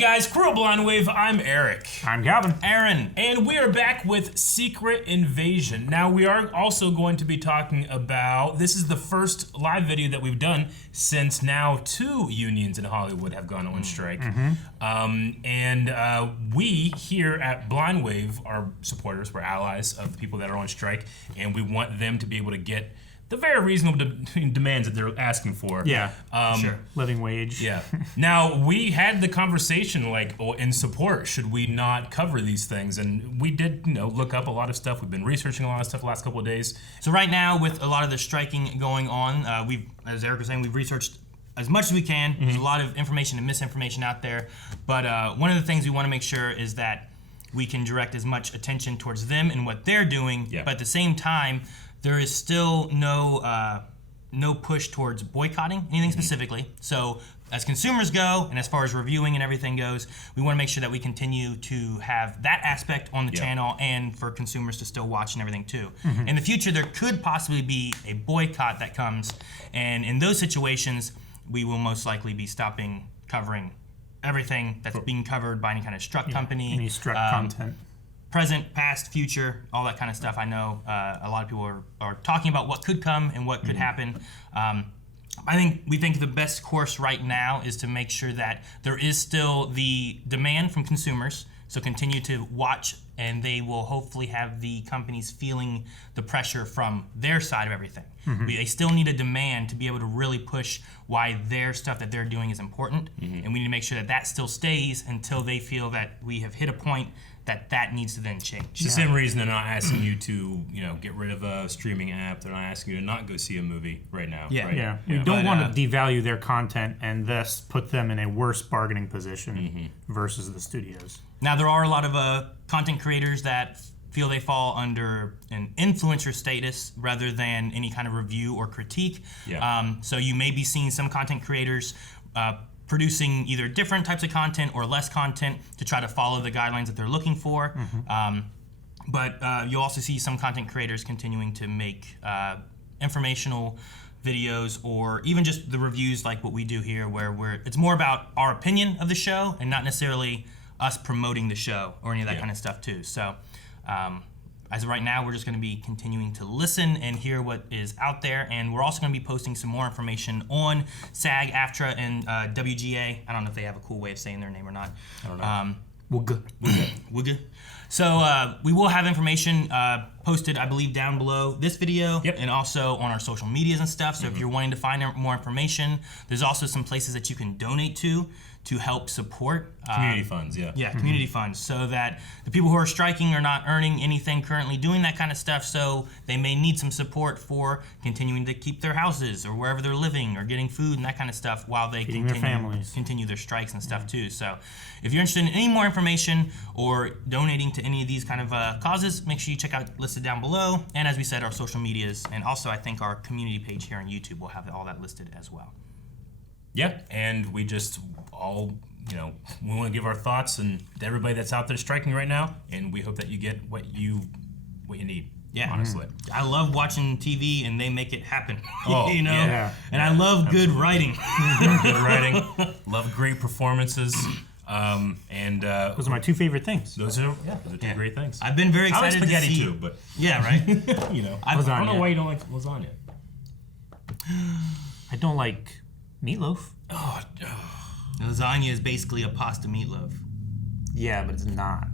guys, Crew Blind Wave, I'm Eric. I'm Calvin. Aaron. And we are back with Secret Invasion. Now, we are also going to be talking about, this is the first live video that we've done since now 2 unions in Hollywood have gone on strike. We here at Blind Wave are supporters, we're allies of the people that are on strike, and we want them to be able to get the very reasonable demands that they're asking for. Yeah, Sure. living wage. Yeah. Now, we had the conversation, like, in support, should we not cover these things? And we did, look up a lot of stuff. We've been researching a lot of stuff the last couple of days. So right now, with a lot of the striking going on, as Eric was saying, we've researched as much as we can. There's a lot of information and misinformation out there. But one of the things we want to make sure is that we can direct as much attention towards them and what they're doing. Yeah. But at the same time, there is still no push towards boycotting anything specifically. So as consumers go, and as far as reviewing and everything goes, we want to make sure that we continue to have that aspect on the channel and for consumers to still watch and everything too. In the future, there could possibly be a boycott that comes, and in those situations, we will most likely be stopping covering everything that's being covered by any kind of struck company. Any struck content. Present, past, future, all that kind of stuff. I know a lot of people are talking about what could come and what could happen. We think the best course right now is to make sure that there is still the demand from consumers. So continue to watch, and they will hopefully have the companies feeling the pressure from their side of everything. They still need a demand to be able to really push why their stuff that they're doing is important, and we need to make sure that that still stays until they feel that we have hit a point that needs to then change. It's the same reason they're not asking you to, get rid of a streaming app. They're not asking you to not go see a movie right now. Yeah. Right? Yeah, we don't want to devalue their content and thus put them in a worse bargaining position versus the studios. Now, there are a lot of content creators that feel they fall under an influencer status rather than any kind of review or critique. Yeah. So you may be seeing some content creators producing either different types of content or less content to try to follow the guidelines that they're looking for. But you'll also see some content creators continuing to make informational videos or even just the reviews like what we do here, where it's more about our opinion of the show and not necessarily us promoting the show or any of that kind of stuff too. So as of right now, we're just going to be continuing to listen and hear what is out there, and we're also going to be posting some more information on SAG-AFTRA and WGA. I don't know if they have a cool way of saying their name or not. I don't know. WGA. So we will have information posted, I believe, down below this video and also on our social medias and stuff. So if you're wanting to find out more information, there's also some places that you can donate to help support. Community funds, yeah. Yeah, community funds, so that the people who are striking are not earning anything currently doing that kind of stuff, so they may need some support for continuing to keep their houses or wherever they're living or getting food and that kind of stuff while they continue their strikes and stuff too. So if you're interested in any more information or donating to any of these kind of causes, make sure you check out listed down below. And as we said, our social medias, and also I think our community page here on YouTube will have all that listed as well. Yeah, and we just all, we want to give our thoughts and to everybody that's out there striking right now, and we hope that you get what you need. Yeah, honestly. I love watching TV and they make it happen. Oh, Yeah. And I love good writing. Good writing. Love great performances. Those are my 2 favorite things. Those are 2 great things. I've been very excited I like spaghetti to see. too, but yeah, right. I don't know why you don't like lasagna. I don't like meatloaf. Oh. Lasagna is basically a pasta meatloaf. Yeah, but it's not.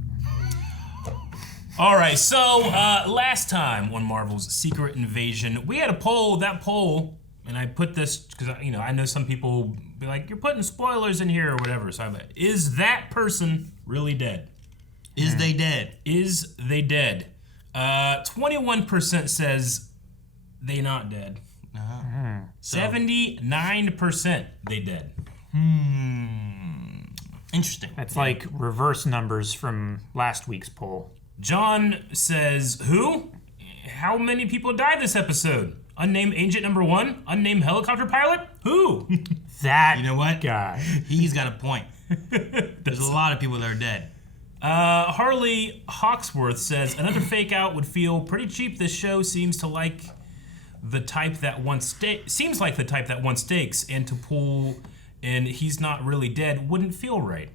All right, so last time on Marvel's Secret Invasion, we had a poll. That poll, and I put this because I know some people be like, "You're putting spoilers in here" or whatever. So I'm like, "Is that person really dead? Is they dead? Is they dead?" 21% says they not dead. 79% they dead. Interesting. That's like reverse numbers from last week's poll. John says, who? How many people died this episode? Unnamed agent number 1? Unnamed helicopter pilot? Who? That you know what? guy. He's got a point. There's a lot of people that are dead. Harley Hawksworth says, another fake out would feel pretty cheap. This show seems like the type that wants stakes and to pull and he's not really dead wouldn't feel right.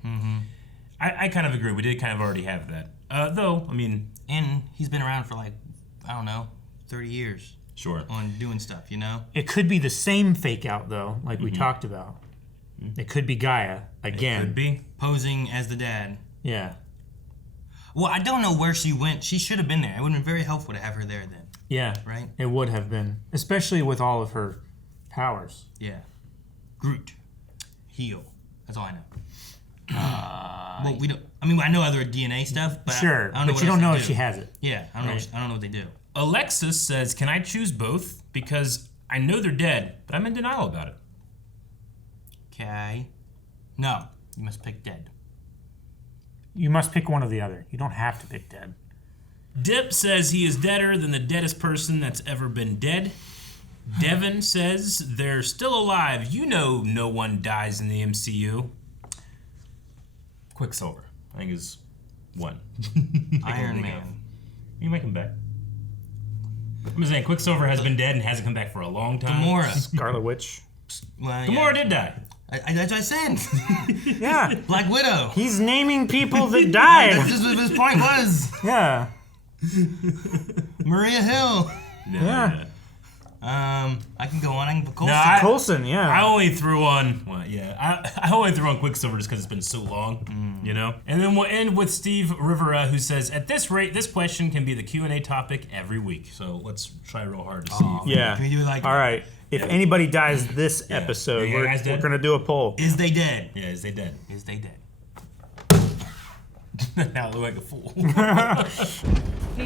I kind of agree. We did kind of already have that. Though, I mean... And he's been around for like, I don't know, 30 years. Sure. On doing stuff, you know? It could be the same fake out, though, like we talked about. It could be Gaia, again. It could be. Posing as the dad. Yeah. Well, I don't know where she went. She should have been there. It would have been very helpful to have her there then. Yeah. Right? It would have been. Especially with all of her powers. Yeah. Groot. Heal. That's all I know. Well, we don't. I mean, I know other DNA stuff, but Sure, I don't know but what you don't else know they if do. she has it. Yeah, I don't know. I don't know what they do. Alexis says, can I choose both? Because I know they're dead, but I'm in denial about it. Okay. No, you must pick dead. You must pick one or the other. You don't have to pick dead. Dip says he is deader than the deadest person that's ever been dead. Devin says they're still alive. You know no one dies in the MCU. Quicksilver, I think, is one. Iron Man. You make him back. I'm just saying, Quicksilver has been dead and hasn't come back for a long time. Gamora. Scarlet Witch. Well, Gamora did die. That's what I said. Yeah. Black Widow. He's naming people that died. That's just what his point was. Yeah. Maria Hill. Yeah. I can go on. I can put Coulson. No, Coulson, yeah. I only threw on, well, yeah, I only threw on Quicksilver just because it's been so long, you know? And then we'll end with Steve Rivera, who says, at this rate, this question can be the Q&A topic every week. So let's try real hard to see. Yeah. Can we do it like? All right. If anybody dies this episode, You we're guys dead? going to do a poll. Is they dead? Yeah, is they dead? Is they dead? Now I look like a fool. Need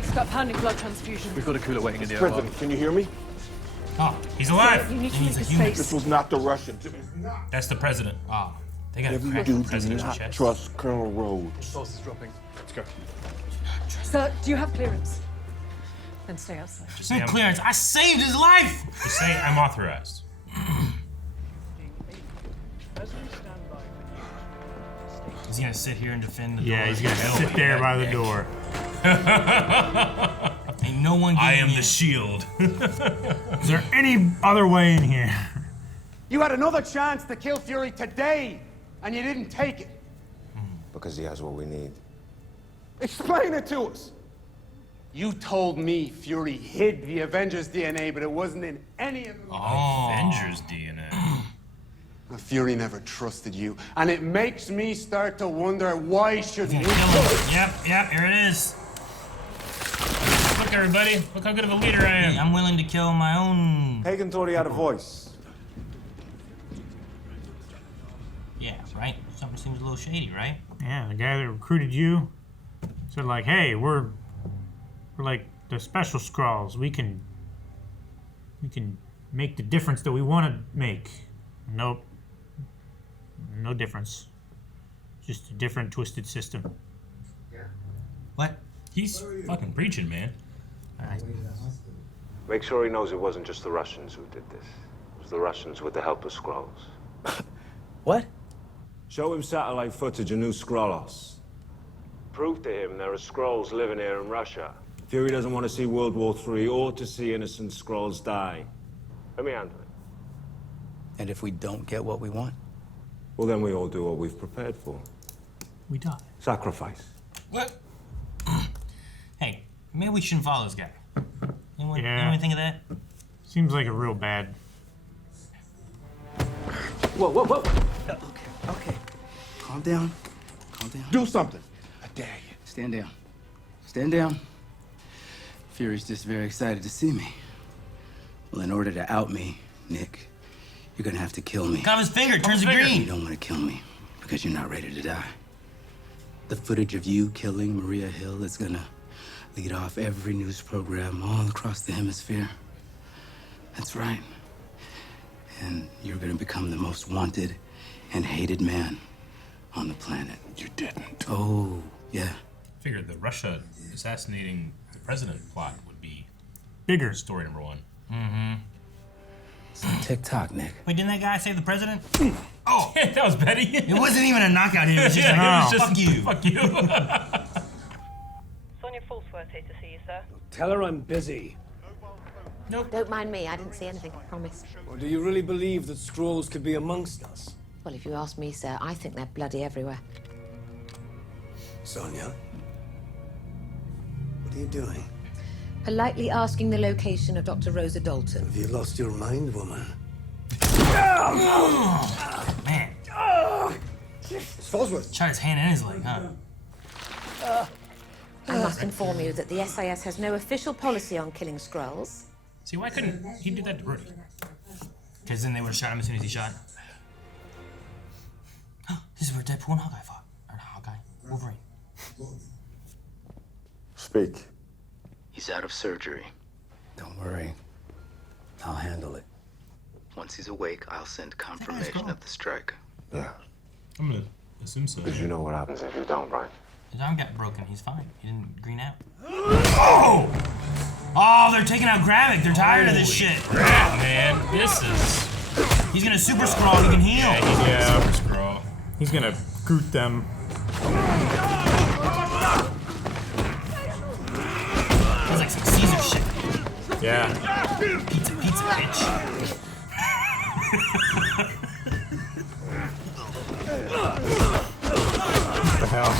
to start pounding blood transfusion. We've got a cooler waiting in the President, can you hear me? Oh, he's alive. You need to And make he's a his human. face. This was not the Russians. That's the president. Oh, they got a Whatever you crack do, in the do president's not chest. trust Colonel Rhodes. Sauce is dropping. Let's go. Sir, do you have clearance? Then stay outside. Just say, Clearance. I saved his life. just say I'm authorized. He's gonna sit here and defend the door. Yeah, he's going to sit there by the door. Ain't no one I getting am in. the shield. Is there any other way in here? You had another chance to kill Fury today, and you didn't take it. Because he has what we need. Explain it to us. You told me Fury hid the Avengers' DNA, but it wasn't in any of them. Avengers DNA. Fury never trusted you, and it makes me start to wonder why shouldn't we? Kill him. Yep, here it is. Look, everybody. Look how good of a leader I am. I'm willing to kill my own. Hagen thought he had a voice. Yeah, right? Something seems a little shady, right? Yeah, the guy that recruited you said, like, hey, we're like the special Skrulls. We can make the difference that we want to make. Nope. No difference. Just a different twisted system. What? He's fucking preaching, man. Make sure he knows it wasn't just the Russians who did this. It was the Russians with the help of Skrulls. What? Show him satellite footage of New Skrulls. Prove to him there are Skrulls living here in Russia. Fury doesn't want to see World War III or to see innocent Skrulls die. Let me handle it. And if we don't get what we want? Well, then we all do what we've prepared for. We die. Sacrifice. What? Hey, maybe we shouldn't follow this guy. Anyone, Yeah. anyone think of that? Seems like a real bad. Whoa. Okay. Calm down. Do something. I dare you. Stand down. Fury's just very excited to see me. Well, in order to out me, Nick, you're gonna have to kill me. Cut off his finger, it turns to You green. don't want to kill me because you're not ready to die. The footage of you killing Maria Hill is gonna lead off every news program all across the hemisphere. That's right. And you're gonna become the most wanted and hated man on the planet. You didn't. Oh, yeah. Figured the Russia assassinating the president plot would be Bigger. story number one. TikTok, Nick. Wait, didn't that guy save the president? Oh, that was Betty. It wasn't even a knockout hit. It was just like, Yeah, it was just fuck you. Fuck you. Sonia Falsworth here to see you, sir. Tell her I'm busy. Don't mind me, I didn't see anything, I promise. Or do you really believe that Skrulls could be amongst us? Well, if you ask me, sir, I think they're bloody everywhere. Sonia? What are you doing? Politely asking the location of Dr. Rosa Dalton. Have you lost your mind, woman? Man. Fosworth! Shot his hand in his leg, huh? I must inform you that the SIS has no official policy on killing Skrulls. See, why couldn't he do that to Rhodey? Because then they would have shot him as soon as he shot. This is where Deadpool and Hawkeye fought. Or not Hawkeye, Wolverine. Speak. He's out of surgery. Don't worry. I'll handle it. Once he's awake, I'll send confirmation of the strike. Yeah. I'm gonna assume so. Because you know what happens if you don't, right? His arm got broken. He's fine. He didn't green out. Oh! Oh, they're taking out Gravik. They're tired of this shit. Crap, man. This is... He's gonna super scroll. He can heal. Yeah, super scroll. He's gonna Groot them. He's like some Caesar shit. Yeah. Pizza, bitch. What the hell?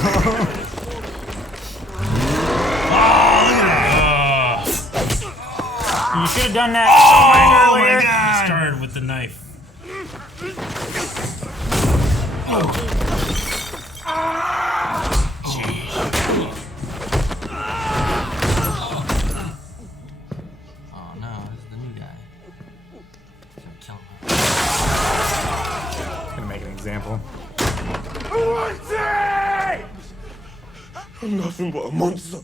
You should have done that earlier. He started with the knife. Oh no, this is the new guy. He's gonna kill him. Gonna make an example. I'm nothing but a monster.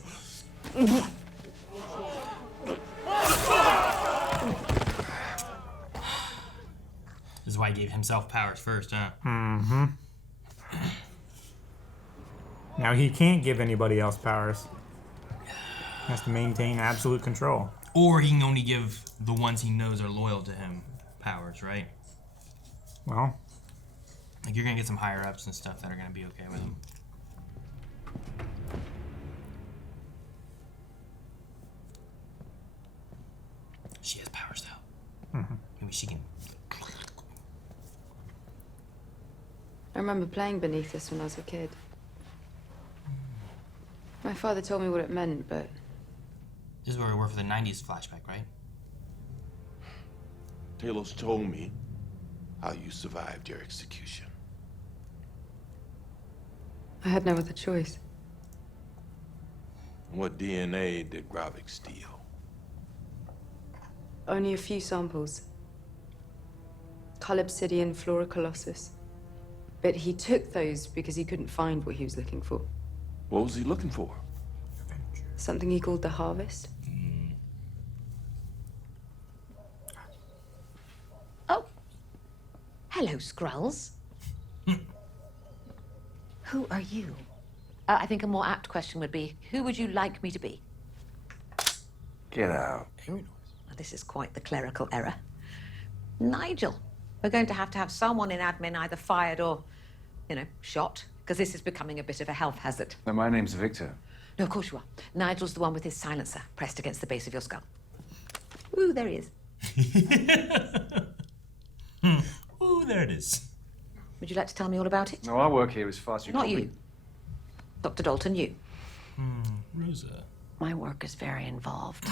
This is why he gave himself powers first, huh? Mm-hmm. Now he can't give anybody else powers. He has to maintain absolute control. Or he can only give the ones he knows are loyal to him powers, right? Well, Like you're gonna get some higher ups and stuff that are gonna be okay with him. She has powers though. Maybe she can. I remember playing beneath this when I was a kid. My father told me what it meant, but This is where we were for the 90s flashback, right? Talos told me how you survived your execution. I had no other choice. What DNA did Gravik steal? Only a few samples. Colobsidian fluorocolossus. But he took those because he couldn't find what he was looking for. What was he looking for? Something he called the harvest. Oh. Hello, Skrulls. Who are you? I think a more apt question would be, who would you like me to be? Get out. Well, this is quite the clerical error. Nigel. We're going to have someone in admin either fired or, shot, because this is becoming a bit of a health hazard. No, my name's Victor. No, of course you are. Nigel's the one with his silencer pressed against the base of your skull. Ooh, there he is. Ooh, there it is. Would you like to tell me all about it? No, our work here is far too Not you. Dr. Dalton, you. Rosa. My work is very involved.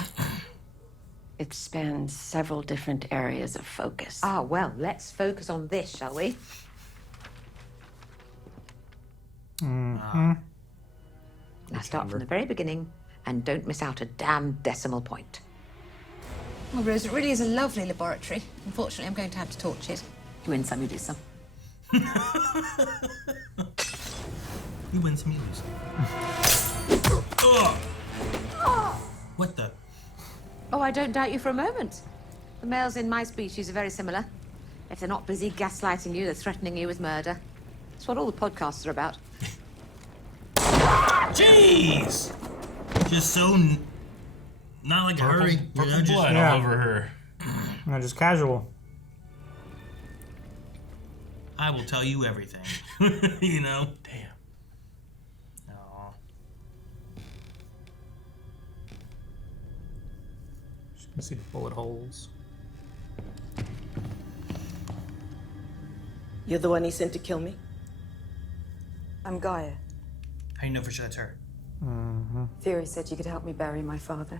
It spans several different areas of focus. Ah, well, let's focus on this, shall we? Mm-hmm. Now start from the very beginning and don't miss out a damn decimal point. Well, Rose, it really is a lovely laboratory. Unfortunately, I'm going to have to torch it. You win some, you lose some. You win some, you lose. What the? Oh, I don't doubt you for a moment. The males in my species are very similar. If they're not busy gaslighting you, they're threatening you with murder. That's what all the podcasts are about. Jeez! Just so not like a hurry. Purple Just, blood all over her. No, just casual. I will tell you everything. Damn. Aw. You can see the bullet holes. You're the one he sent to kill me? I'm Gaia. How do you know for sure that's her? Fury said you could help me bury my father.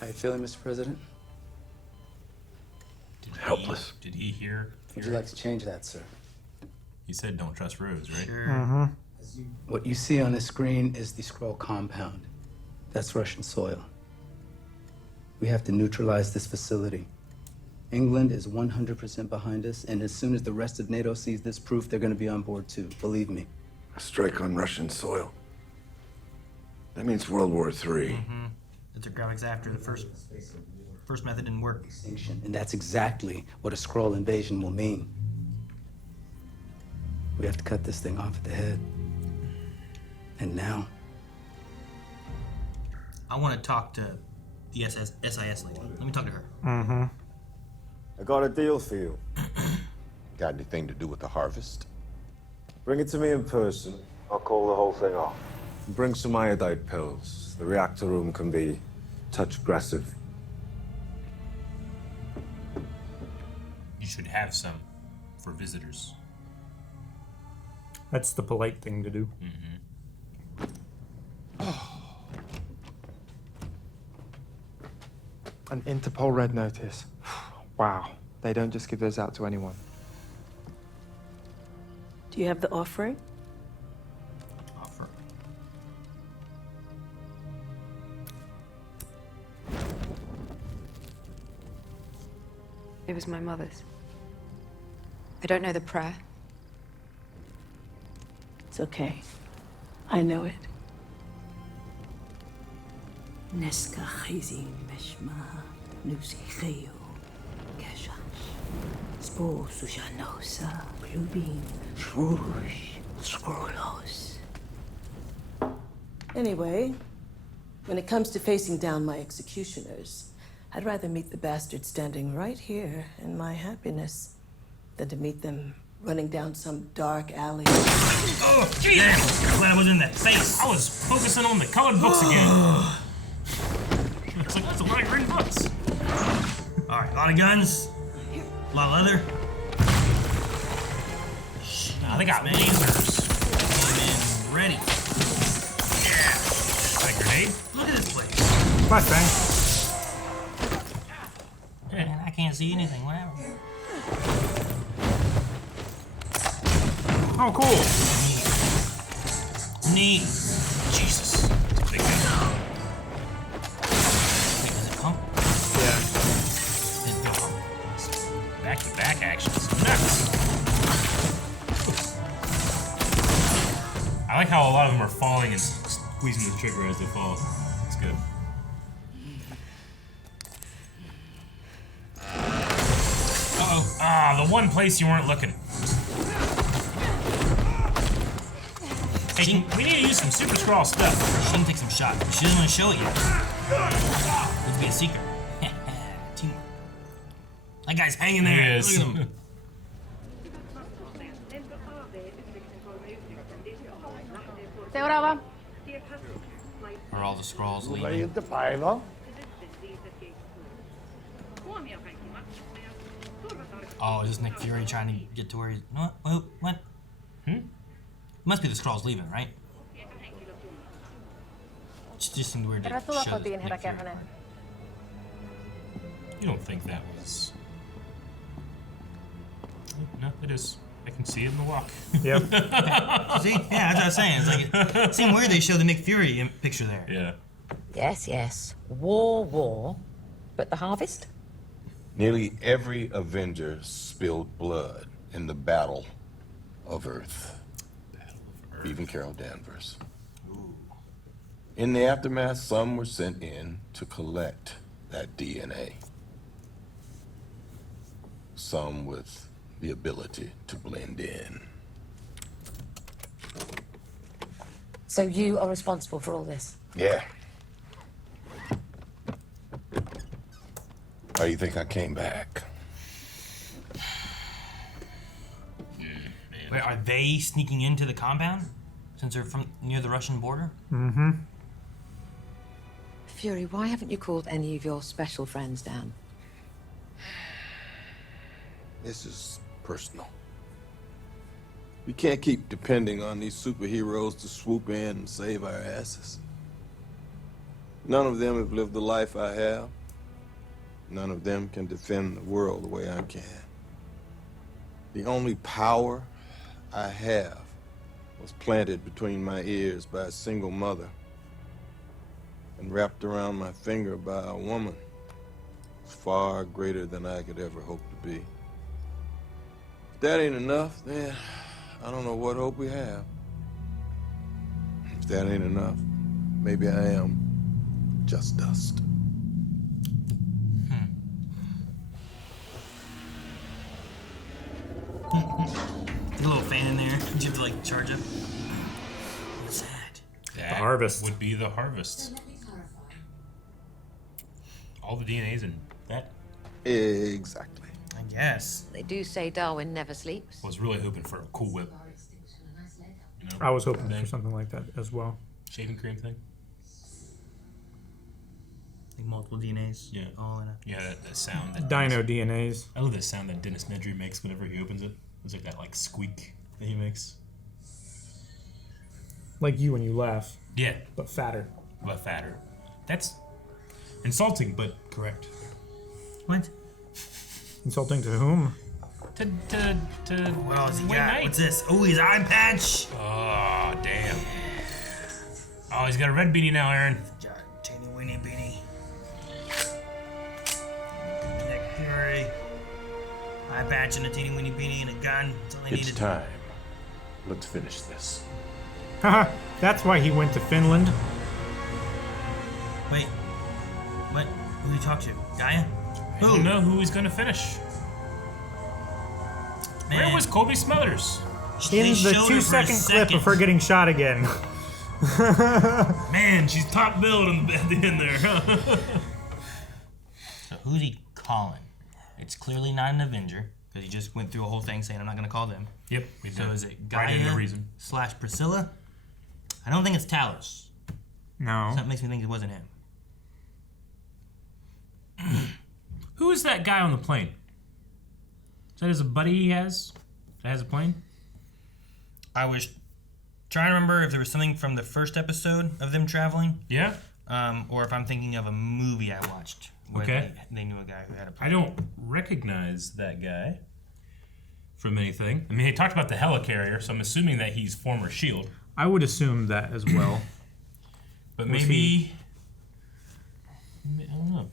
How you feeling, Mr. President? Helpless. Did he hear? Would you like to change that, sir? He said don't trust Rose, right? Sure. What you see on the screen is the Skrull compound. That's Russian soil. We have to neutralize this facility. England is 100% behind us, and as soon as the rest of NATO sees this proof, they're going to be on board too. Believe me. A strike on Russian soil. That means World War III. The graphics after the first method didn't work. Extinction, and that's exactly what a Skrull invasion will mean. We have to cut this thing off at the head. And now? I want to talk to the SIS lady. Let me talk to her. I got a deal for you. Got anything to do with the harvest? Bring it to me in person. I'll call the whole thing off. Bring some iodide pills. The reactor room can be touch aggressive. You should have some for visitors. That's the polite thing to do. An Interpol red notice. Wow. They don't just give those out to anyone. Do you have the offering? Offer. It was my mother's. I don't know the prayer. It's okay. I know it. Neska Khizin Meshma Nusikeo Keshash Spo Sushanosa Klubin Shrush Skrulls. Anyway, when it comes to facing down my executioners, I'd rather meet the bastards standing right here in my happiness than to meet them running down some dark alley. Oh, damn! Glad I was in that face. I was focusing on the colored books again. It's like, that's a lot of green books. All right, a lot of guns, a lot of leather. Nah, they got lasers. Came in ready. Yeah. Like a grenade? Look at this place. Flashbang. Man, I can't see anything. Whatever. Oh, cool. Neat. Jesus. Big gun. Wait, does it pump? Yeah. Didn't feel pump. Back-to-back actions. Nuts. I like how a lot of them are falling and squeezing the trigger as they fall. It's good. Uh-oh. Ah, the one place you weren't looking. Hey, we need to use some Super Skrull stuff. She can take some shots, but she doesn't want to show it yet. Let's be a secret. Teamwork. That guy's hanging there. He is. Look at him. Are all the Skrulls leaving? Oh, is this Nick Fury trying to get to where he's... What? It must be the Skrulls leaving, right? It just seemed weird to show Nick Fury. You don't think that was... No, it is. I can see it in the walk. Yep. See? Yeah, that's what I was saying. It's like, it seemed weird they showed the Nick Fury picture there. Yeah. Yes. War. But the harvest? Nearly every Avenger spilled blood in the Battle of Earth. Even Carol Danvers. Ooh. In the aftermath, some were sent in to collect that DNA. Some with the ability to blend in. So you are responsible for all this? Yeah. Why do you think I came back? Wait, are they sneaking into the compound? Since they're from near the Russian border? Fury, why haven't you called any of your special friends down? This is personal. We can't keep depending on these superheroes to swoop in and save our asses. None of them have lived the life I have. None of them can defend the world the way I can. The only power I have was planted between my ears by a single mother and wrapped around my finger by a woman far greater than I could ever hope to be. If that ain't enough, then I don't know what hope we have. If that ain't enough, maybe I am just dust. A little fan in there. Did you have to like charge up? What's that? That harvest would be the harvest. All the DNA's in that. Exactly. I guess. They do say Darwin never sleeps. Was really hoping for a cool whip. You know, I was hoping for something like that as well. Shaving cream thing. Like multiple DNAs. Yeah. All in a. Yeah, that sound. That Dino DNAs. I love that sound that Dennis Nedry makes whenever he opens it. It's like that squeak that he makes. Like you when you laugh. Yeah. But fatter. But fatter. That's insulting, but correct. What? Insulting to whom? To what else he Wayne got? Knight. What's this? Oh, his eye patch. Oh, damn. Oh, he's got a red beanie now, Aaron. Teeny weeny beanie. Nick Fury. Eye patch and a teeny weeny beanie and a gun. That's all they It's needed. time. Let's finish this. Haha, that's why he went to Finland. Wait. What? Who did you talk to? Gaia? I don't know who he's gonna finish. Man. Where was Colby Smothers? In They the showed her for a 2-second clip second. of her getting shot again. Man, she's top billed at the end there. So who's he calling? It's clearly not an Avenger, because he just went through a whole thing saying I'm not gonna call them. Yep. We So did. is it Right in the Gaia reason. / Priscilla? I don't think it's Talos. No. So that makes me think it wasn't him. Who is that guy on the plane? Is that his buddy he has? That has a plane? I was trying to remember if there was something from the first episode of them traveling. Yeah. Or if I'm thinking of a movie I watched where Okay. they knew a guy who had a plane. I don't recognize that guy from anything. I mean, he talked about the helicarrier, so I'm assuming that he's former S.H.I.E.L.D. I would assume that as well. But Was maybe... I don't know.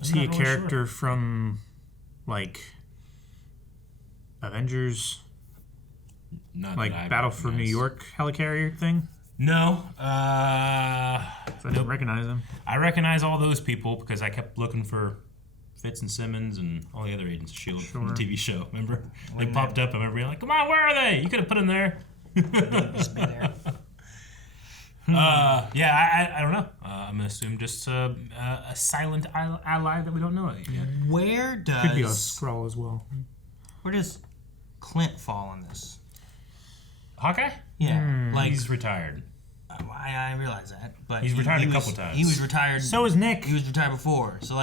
Is I'm he a not really character from, Avengers? Not Like that I Battle for New recognize. York helicarrier thing? No. I don't recognize him. I recognize all those people because I kept looking for Fitz and Simmons and all the other agents of S.H.I.E.L.D. from the TV show, remember? They popped up, I remember being like, come on, where are they? You could have put them there. Just be there. I don't know. I'm going to assume just a silent ally that we don't know yet. Where does... Could be a Skrull as well. Where does Clint fall on this? Hawkeye? Yeah. He's retired. I realize that, but He's retired a was- couple times. He was retired. So is Nick. He was retired before. So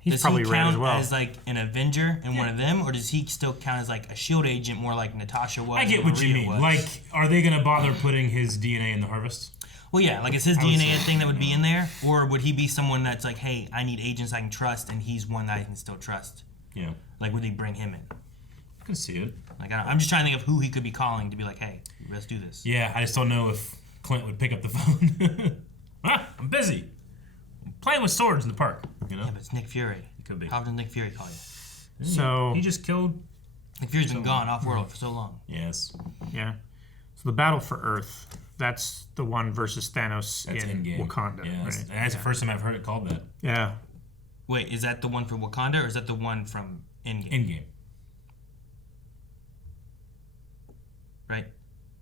He's does probably he red count as well. as an Avenger and one of them, or does he still count as a S.H.I.E.L.D. agent, more like Natasha was? I get or what you Maria mean. was? Are they going to bother putting his DNA in the harvest? Well, yeah, it's his I would DNA say, thing that would be in there, or would he be someone that's hey, I need agents I can trust, and he's one that I can still trust? Yeah. Would he bring him in? I can see it. I'm just trying to think of who he could be calling to be hey, let's do this. Yeah, I just don't know if Clint would pick up the phone. I'm busy. I'm playing with swords in the park. You know? Yeah, but it's Nick Fury. It could be. How does Nick Fury call you? So he just killed. Nick Fury's been gone off world for so long. Yes. Yeah. So the battle for Earth, that's the one versus Thanos That's in Endgame. Wakanda. Yeah, right? that's the first time I've heard it called that. Yeah. Wait, is that the one for Wakanda, or is that the one from Endgame? Endgame. Right?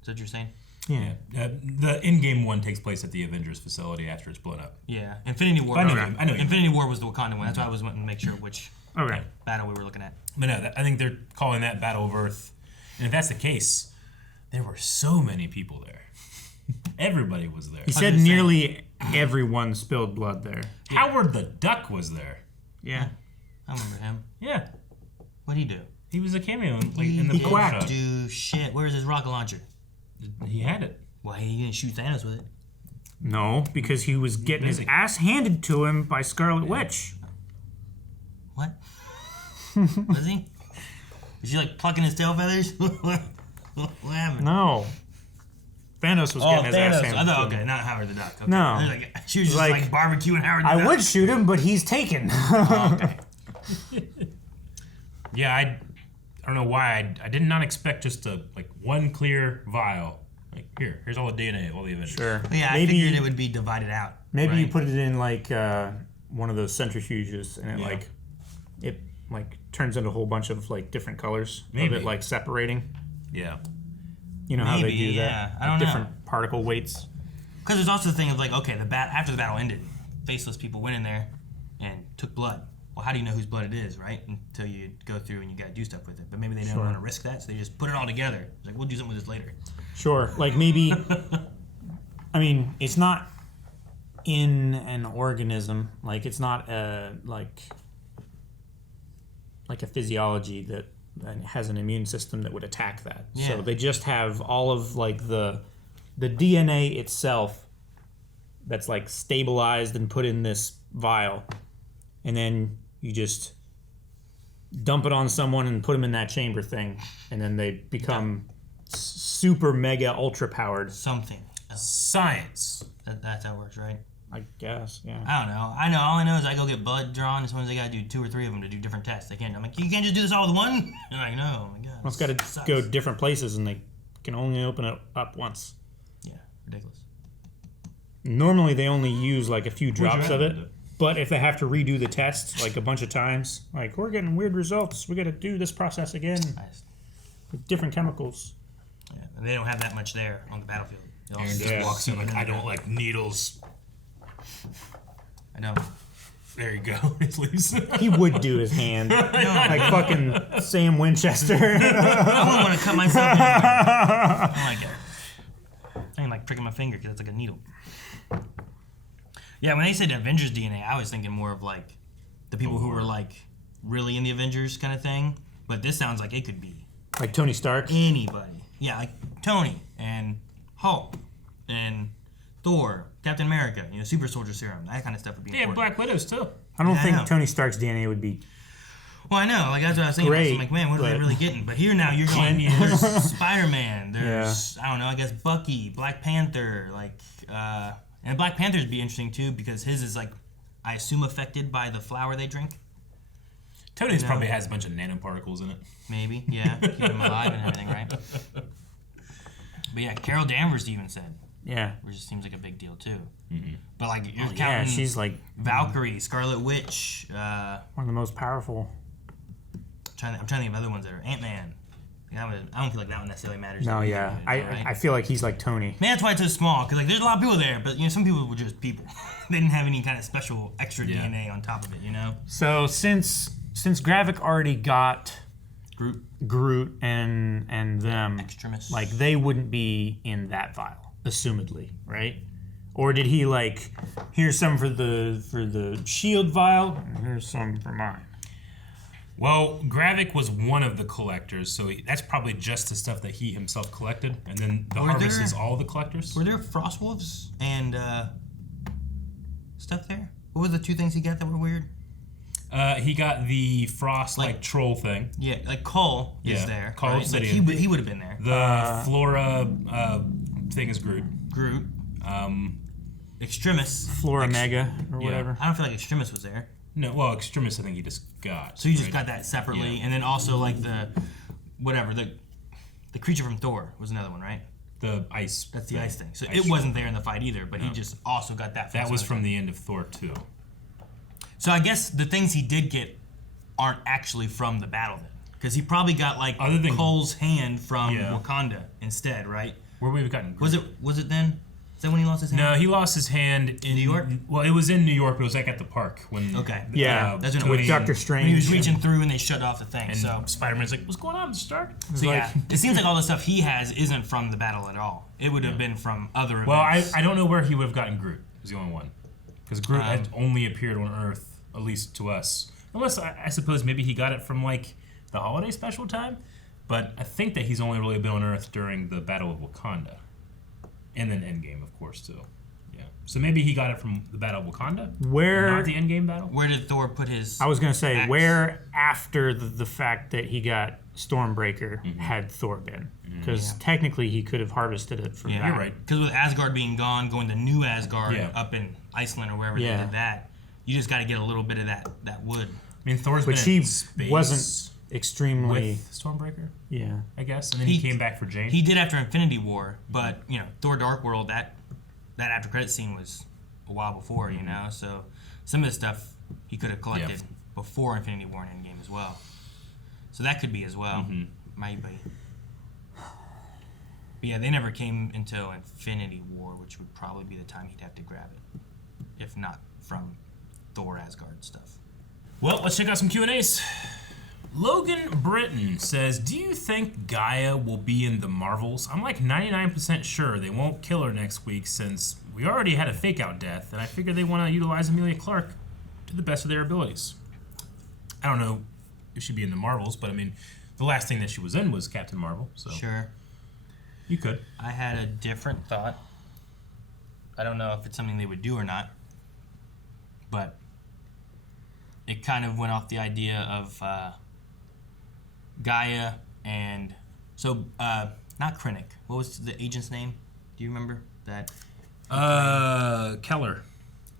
Is that what you're saying? Yeah. The Endgame one takes place at the Avengers facility after it's blown up. Yeah. Infinity War. I know. Infinity War was the Wakanda one. That's why I was wanting to make sure which Okay. battle we were looking at. But no, I think they're calling that Battle of Earth. And if that's the case, there were so many people there. Everybody was there. He said nearly everyone spilled blood there. Howard the Duck was there. Yeah. I remember him. Yeah. What'd he do? He was a cameo in the He quacked. Do shit. Where's his rocket launcher? He had it. Why he didn't shoot Thanos with it? No, because he was getting his ass handed to him by Scarlet Witch. What? Was he? Was he like plucking his tail feathers? What happened? No. Thanos was getting his ass handed I thought, to okay, him. not Howard the Duck. Okay. No. I was like, she was just like barbecuing Howard the Duck. I would shoot him, but he's taken. Oh, okay. Yeah, I don't know why. I did not expect just one clear vial. Like, here's all the DNA of all the Avengers. Sure. Yeah, Maybe- I figured it would be divided out. Maybe right? you put it in like one of those centrifuges, and it turns into a whole bunch of like different colors of Maybe. it like separating. Yeah. You know how they Maybe, do yeah. that? I don't Like know. different particle weights. Because there's also the thing of like, okay, after the battle ended, faceless people went in there and took blood. Well, how do you know whose blood it is, right? Until you go through and you gotta do stuff with it. But maybe they don't Sure. want to risk that, so they just put it all together. It's like, we'll do something with this later. Sure. Like maybe. I mean, it's not in an organism. Like it's not like a physiology that has an immune system that would attack that. Yeah. So they just have all of like the DNA itself that's like stabilized and put in this vial, and then you just dump it on someone and put them in that chamber thing, and then they become super mega ultra powered. Something. Science. That's how it works, right? I guess, yeah. I don't know. All I know is I go get blood drawn, and sometimes they gotta do 2 or 3 of them to do different tests. I'm like, you can't just do this all with one? And I'm like, no, oh my god. Well, it's got to go different places, and they can only open it up once. Yeah, ridiculous. Normally, they only use like a few drops you of it, rather do? but if they have to redo the test like a bunch of times, like we're getting weird results, we got to do this process again with different chemicals. Yeah, and they don't have that much there on the battlefield. They all Aaron just sit walks in like, I don't there. like needles. I know. There you go. It leaves. He would do his hand like fucking Sam Winchester. I wouldn't want to cut myself anyway. I don't like it. I ain't like pricking my finger because it's like a needle. Yeah, when they said Avengers DNA, I was thinking more of like the people who were like really in the Avengers kind of thing. But this sounds like it could be Like Tony Stark. anybody. Yeah, like Tony and Hulk and Thor, Captain America, Super Soldier Serum, that kind of stuff would be Yeah, important. Black Widows too. I don't Yeah, I think know. Tony Stark's DNA would be. Well, I know, like that's what I was thinking. Great, I'm like, man, what are they but- really getting? But here now, you're going. There's Spider-Man. There's I don't know. I guess Bucky, Black Panther, and Black Panther's be interesting too because his is like, I assume affected by the flower they drink. Tony's probably has a bunch of nanoparticles in it. Maybe, yeah, keep him alive and everything, right? But yeah, Carol Danvers even said. Yeah. Which just seems like a big deal too. Mm-hmm. But like you're counting. Yeah, she's like Valkyrie, Scarlet Witch. one of the most powerful. I'm trying to think of other ones that are Ant-Man. I don't feel like that one necessarily matters. No, yeah, I feel like he's like Tony. Man, that's why it's so small, because like there's a lot of people there, but some people were just people. They didn't have any kind of special extra DNA on top of it, So since Gravik already got Groot and them, Extremis. like they wouldn't be in that vial, assumedly, right? Or did he like, here's some for the shield vial, and here's some for mine? Well, Gravik was one of the collectors, so that's probably just the stuff that he himself collected, and then the harvest is all the collectors. Were there frost wolves and stuff there? What were the 2 things he got that were weird? He got the frost like troll thing. Yeah, like Cole is there. Cole right? Obsidian. Like, he would have been there. The Flora thing is Groot. Extremis. Flora Mega or whatever. I don't feel like Extremis was there. No, well, Extremis I think he just got. So you just got that separately, Yeah. and then also like the creature from Thor was another one, right? The ice. That's the ice thing. So Ice it wasn't there in the fight either, but he No. just also got that. That was from the end of Thor 2. So I guess the things he did get aren't actually from the battle then, because he probably got like Other than- Cole's hand from Yeah. Wakanda instead, right? Where we've gotten Was it then? Is that when he lost his hand? No, he lost his hand in New York. Well, it was in New York, but it was like at the park when. Okay. That's when with Doctor Strange. When he was reaching through and they shut off the thing. And So Spider-Man's like, "What's going on, Mr. Stark?" So yeah, it seems like all the stuff he has isn't from the battle at all. It would have been from other events. Well, I don't know where he would have gotten Groot. Is the only one, because Groot had only appeared on Earth, at least to us. Unless I suppose maybe he got it from like the holiday special time, but I think that he's only really been on Earth during the Battle of Wakanda, and then Endgame, of course, too. Yeah. So maybe he got it from the Battle of Wakanda, Where not the Endgame battle. Where did Thor put his? I was gonna say axe? where after the fact that he got Stormbreaker had Thor been, because technically he could have harvested it from that. You're right. Because with Asgard being gone, going to New Asgard up in Iceland or wherever they did that, you just got to get a little bit of that wood. I mean, Thor's Which been he in space wasn't extremely. with Stormbreaker. Yeah. I guess, and then he came back for Jane. He did after Infinity War, but you know, Thor: Dark World, that after credit scene was a while before, you know. So some of the stuff he could have collected before Infinity War and Endgame as well. So that could be as well, might be. But yeah, they never came until Infinity War, which would probably be the time he'd have to grab it, if not from Thor Asgard stuff. Well, let's check out some Q&As. Logan Britton says, do you think Gaia will be in the Marvels? I'm like 99% sure they won't kill her next week since we already had a fake-out death, and I figure they want to utilize Emilia Clarke to the best of their abilities. I don't know if she'd be in the Marvels, but I mean, the last thing that she was in was Captain Marvel, so... Sure. You could. I had a different thought. I don't know if it's something they would do or not, but it kind of went off the idea of Gaia and so not Krennic. What was the agent's name? Do you remember that? Keller.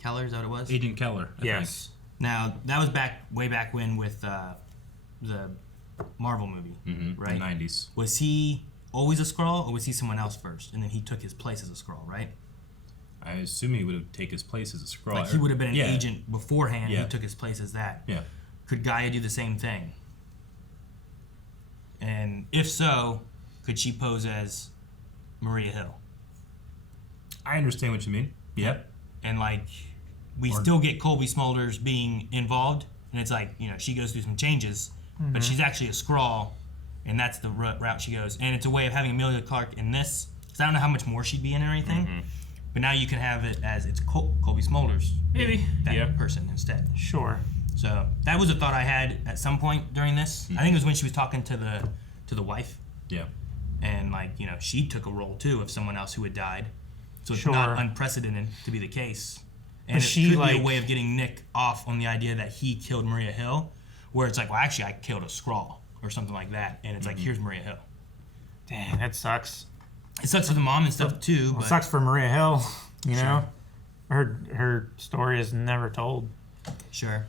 Keller, is that what it was? Agent Keller. I think. Now that was way back when with the Marvel movie, right? The 90s. Was he always a Skrull, or was he someone else first, and then he took his place as a Skrull, right? I assume he would have taken his place as a Skrull. Like he would have been an agent beforehand. Yeah. He took his place as that. Yeah. Could Gaia do the same thing? And if so, could she pose as Maria Hill? I understand what you mean. Yeah. And like, we still get Colby Smulders being involved, and it's like, you know, she goes through some changes, but she's actually a Skrull, and that's the route she goes. And it's a way of having Emilia Clarke in this, because I don't know how much more she'd be in or anything, but now you can have it as it's Colby Smulders. Maybe. That person instead. Sure. So that was a thought I had at some point during this. I think it was when she was talking to the wife. Yeah. And like, you know, she took a role too of someone else who had died. So it's not unprecedented to be the case. And But it she, could be like- a way of getting Nick off on the idea that he killed Maria Hill, where it's like, well, actually, I killed a Skrull or something like that, and it's like, here's Maria Hill. Damn, that sucks. It sucks for the mom and stuff too. Well, But it sucks for Maria Hill. You know, her story is never told. Sure.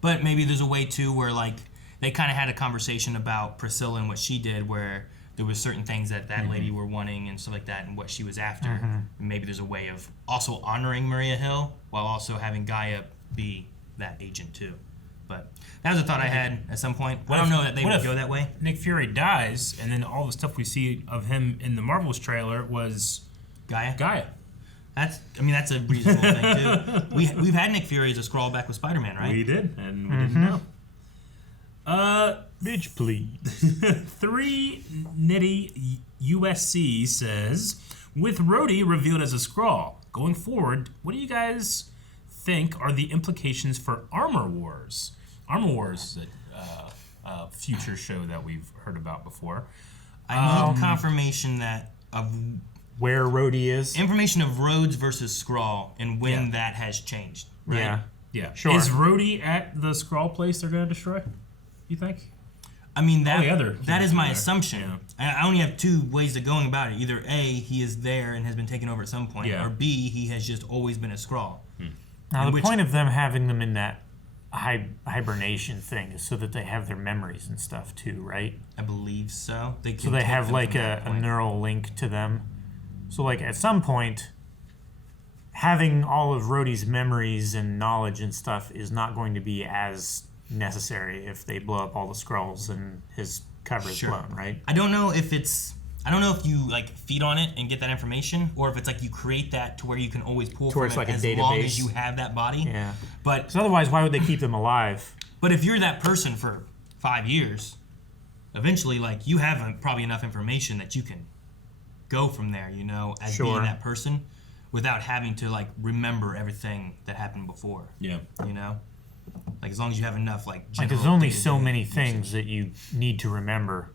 But maybe there's a way too where like they kind of had a conversation about Priscilla and what she did, where there was certain things that lady were wanting and stuff like that, and what she was after. And maybe there's a way of also honoring Maria Hill while also having Gaia be that agent too. But that was a thought I had at some point. I don't know that they would go that way. Nick Fury dies, and then all the stuff we see of him in the Marvels trailer was Gaia. That's a reasonable thing too. We've had Nick Fury as a Skrull back with Spider-Man, right? We did, and we didn't know. Bitch, please. 3 Nitty USC says, with Rhodey revealed as a Skrull, going forward, what do you guys think are the implications for Armor Wars? Armor Wars is a future show that we've heard about before. I need confirmation of where Rhodey is. Information of Rhodes versus Skrull and when that has changed. Right? Yeah. Sure. Is Rhodey at the Skrull place they're going to destroy? You think? I mean, that is my assumption. I only have 2 ways of going about it. Either A, he is there and has been taken over at some point, or B, he has just always been a Skrull. Now, the point of them having them in that hibernation thing is so that they have their memories and stuff too, right? I believe so. So they have like a neural link to them. So like at some point, having all of Rhodey's memories and knowledge and stuff is not going to be as necessary if they blow up all the Skrulls and his cover is blown, right? I don't know if it's... I don't know if you like feed on it and get that information, or if it's like you create that to where you can always pull from it like as long as you have that body. Yeah. But so otherwise, why would they keep them alive? But if you're that person for 5 years, eventually, like you have probably enough information that you can go from there, you know, as being that person, without having to like remember everything that happened before. Yeah. You know, like as long as you have enough like. Like there's only so many things that you need to remember.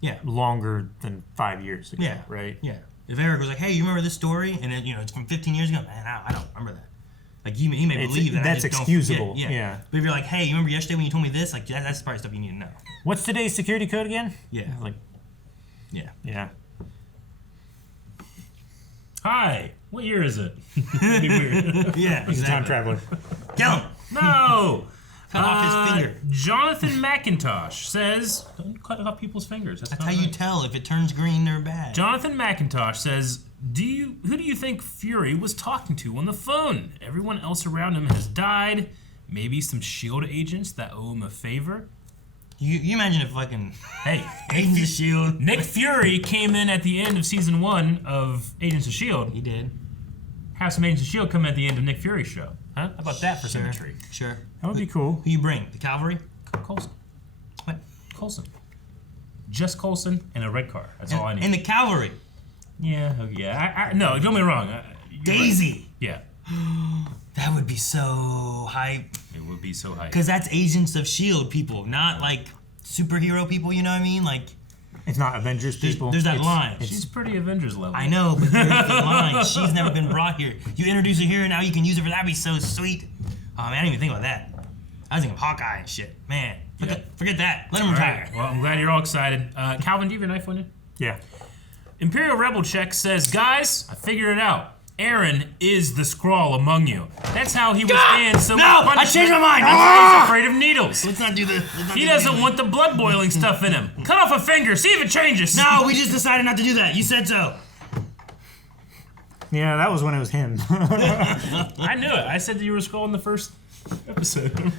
Yeah. Longer than 5 years ago. Yeah. Right. Yeah. If Eric was like, "Hey, you remember this story?" and then, you know, it's from 15 years ago, man, I don't remember that. Like he may believe that. That's excusable. Yeah. But if you're like, "Hey, you remember yesterday when you told me this?" Like that's probably stuff you need to know. What's today's security code again? Yeah. Like. Yeah. Yeah. Hi. What year is it? That'd be weird. Yeah. He's a time traveler. Kill him. No. Cut off his finger. Jonathan McIntosh says, "Don't cut off people's fingers. That's how right. you tell if it turns green or bad." Jonathan McIntosh says, who do you think Fury was talking to on the phone? Everyone else around him has died. Maybe some SHIELD agents that owe him a favor. You imagine if fucking Agents of SHIELD. Nick Fury came in at the end of season 1 of Agents of SHIELD. He did. Have some Agents of SHIELD come at the end of Nick Fury's show. Huh? How about that for symmetry? Sure. That would be cool. Who you bring? The cavalry? Coulson. What? Coulson. Just Coulson and a red car. That's all I need. And the cavalry. Yeah. Okay, yeah. No, don't get me wrong. Daisy. Right. Yeah. That would be so hype. It would be so hype. Because that's Agents of SHIELD people, not like superhero people, you know what I mean? Like, it's not Avengers people. There's that line. She's pretty Avengers level. I know, but there's the line. She's never been brought here. You introduce her here, and now you can use her for that'd be so sweet. Oh man, I didn't even think about that. I was thinking of Hawkeye and shit. Man, forget that. Let him retire. Right. Well, I'm glad you're all excited. Calvin, do you have your knife on you? Yeah. Imperial Rebel Check says, guys, I figured it out. Aaron is the Skrull among you. That's how he withstands so much punishment. I changed my mind. That's why he's afraid of needles. Let's not do this. He doesn't want the blood boiling stuff in him. Cut off a finger, see if it changes. No, we just decided not to do that. You said so. Yeah, that was when it was him. I knew it. I said that you were Skrull in the first episode.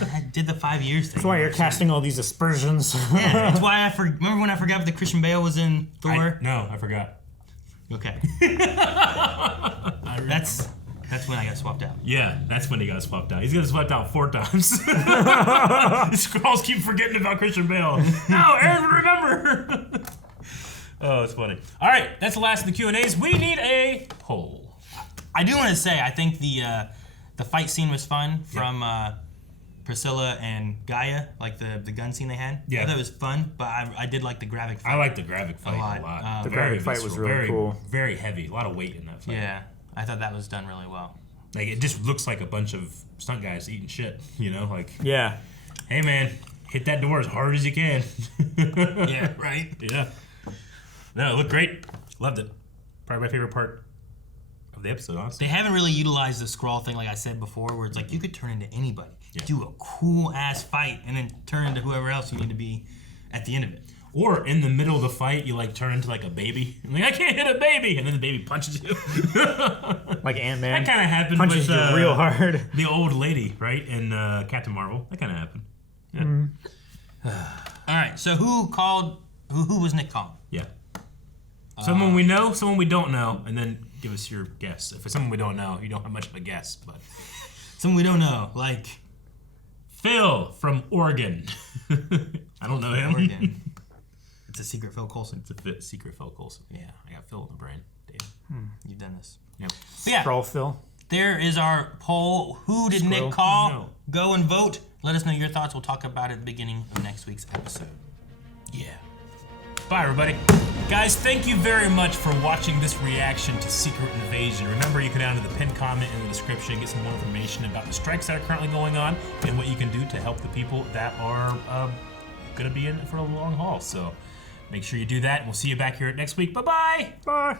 I did the 5 years thing. That's why you're casting all these aspersions. Yeah, that's why remember when I forgot that Christian Bale was in Thor? No, I forgot. Okay. That's when I got swapped out. Yeah, that's when he got swapped out. He's gonna swapped out 4 times. The Skrulls keep forgetting about Christian Bale. No, Aaron would remember. Oh, it's funny. All right, that's the last of the Q&As. We need a poll. I do want to say I think the fight scene was fun from Priscilla and Gaia, like the gun scene they had. Yeah. I thought it was fun, but I did like the graphic fight. I like the graphic fight a lot. The graphic fight was really cool. Very heavy. A lot of weight in that fight. Yeah, I thought that was done really well. Like, it just looks like a bunch of stunt guys eating shit, you know? Like, yeah. Hey, man, hit that door as hard as you can. Yeah, right? Yeah. No, it looked great. Loved it. Probably my favorite part of the episode, honestly. They haven't really utilized the Skrull thing like I said before, where it's like you could turn into anybody. Yeah. Do a cool-ass fight, and then turn into whoever else you need to be at the end of it. Or in the middle of the fight, you like turn into like a baby. I'm like, I can't hit a baby, and then the baby punches you. Like Ant-Man. That kind of happened punches with you real hard. The old lady, right, in Captain Marvel. That kind of happened. Yeah. Mm-hmm. All right. So who called? Who was Nick calling? Yeah. Someone we know, someone we don't know, and then give us your guess. If it's someone we don't know, you don't have much of a guess, but someone we don't know, like Phil from Oregon. I don't know him. Oregon. It's a secret Phil Coulson. It's a secret Phil Coulson. Yeah, I got Phil in the brain. Damn. You've done this. Yep. But yeah. Skrull Phil. There is our poll. Who did Nick call? No. Go and vote. Let us know your thoughts. We'll talk about it at the beginning of next week's episode. Yeah. Bye, everybody. Guys, thank you very much for watching this reaction to Secret Invasion. Remember, you can go down to the pinned comment in the description, get some more information about the strikes that are currently going on and what you can do to help the people that are going to be in for a long haul. So make sure you do that, and we'll see you back here next week. Bye-bye. Bye.